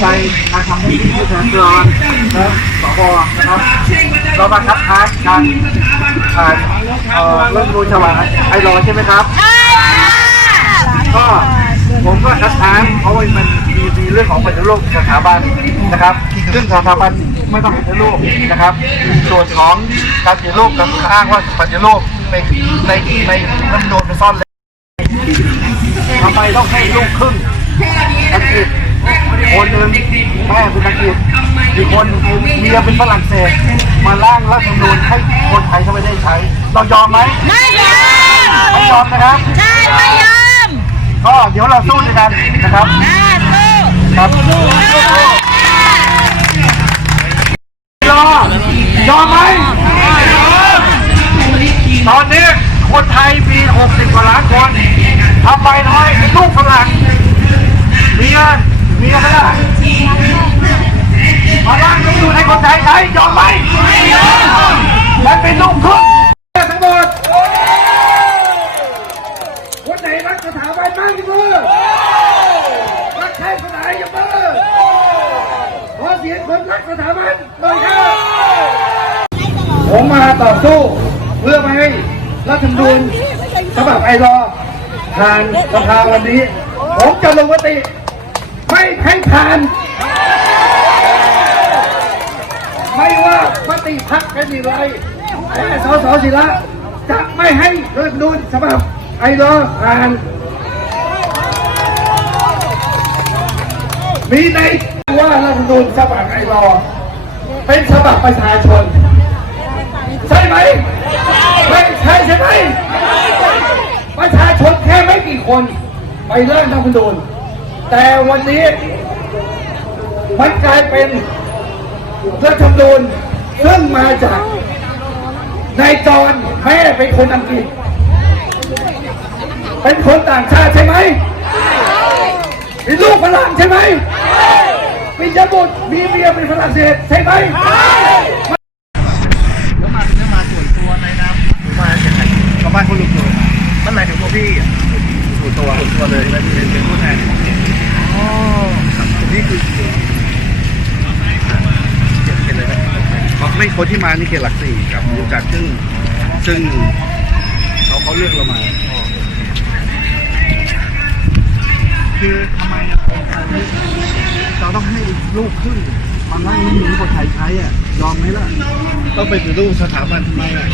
ใจการทำหน้าที่ผู้แทนราษฎรและสวนะครับ เรามาคัดค้านการผ่านเอ่อเรื่องนูนฉบับไอรอว์ใช่ไหมครับ ก็ผมก็คัดค้านเพราะว่ามันมีมีเรื่องของปฏิรูปสถาบันนะครับซึ่งสถาบันไม่ต้องปฏิรูปนะครับส่วนของการปฏิรูปกับอ้างว่าปฏิรูปในในในรัฐธรรมนูญไปซ่อนเลยทำไมต้องให้ลูกครึ่งอังกฤษ คนหนึ่งแม่เป็นอังกฤษอีกคนเมียเป็นฝรั่งเศส มาร่างรัฐธรรมนูญให้คนไทยเขาไม่ได้ใช้ เรายอมไหมไม่ยอมไม่ยอมนะครับใช่ไม่ยอมก็เดี๋ยวเราสู้ด้วยกันนะครับอ่าสู้ครับรอยอมไหมตอนนี้คนไทยมี 60กว่าล้านคนทำไมน้อยเป็นลูกฝรั่งเมีย มียฝรั่งมาล่างจะอยู่ในคนไทยใช้ยอมไหมไม่ยอมและเป็นลูกครึ่งทั้งหมดคนไหนรักสถาบันบ้างยกมือรักใครคนไหนยกมือขอเสียงคนรักสถาบันหน่อยครับผมมาต่อสู้เพื่อไม่ให้รัฐธรรมนูญฉบับไอรอว์ผ่านสภาวันนี้ ผมจะลงมติ ไม่ให้ผ่าน ไม่ว่ามติพักเป็นอย่างไรแต่สสศิระจะไม่ให้รัฐธรรมนูญฉบับไอรอผ่าน มีในว่ารัฐมนูญฉบับไอรอ เป็นฉบับประชาชน ใช่ไหมไม่ใช่ใช่ไหมประชาชนแค่ไม่กี่คน ไปเริ่มรัฐมนูญ แต่วันนี้มันกลายเป็นรัฐธรรมนูญซึ่งมาจากนายจรแม่เป็นคนอังกฤษ เป็นคนต่างชาติใช่ไหมมีลูกฝรั่งใช่ไหมมียบุตรมีเมียเป็นฝรั่งเศสใช่ไหมแล้วมาแล้วมาส่วนตัวในน้ำหรือมาอย่างไรชาวบ้านเขาลุกเลยมันหมายถึงพวกพี่อะส่วนตัวส่วนตัวเลยแล้วเป็นเป็นผู้แทนของอ๋อ ครับนี่คือเจ็ดเป็นเลยนะไม่คนที่มานี่เขตหลักสี่ครับรู้จักซึ่งซึ่งเขาเขาเลือกเรามา คือทำไมเราต้องให้ลูกครึ่งมันนั่งนิ่งๆคนไทยใช้อะยอมไหมล่ะ ต้องไปถือรูสถาบันทำไมอะ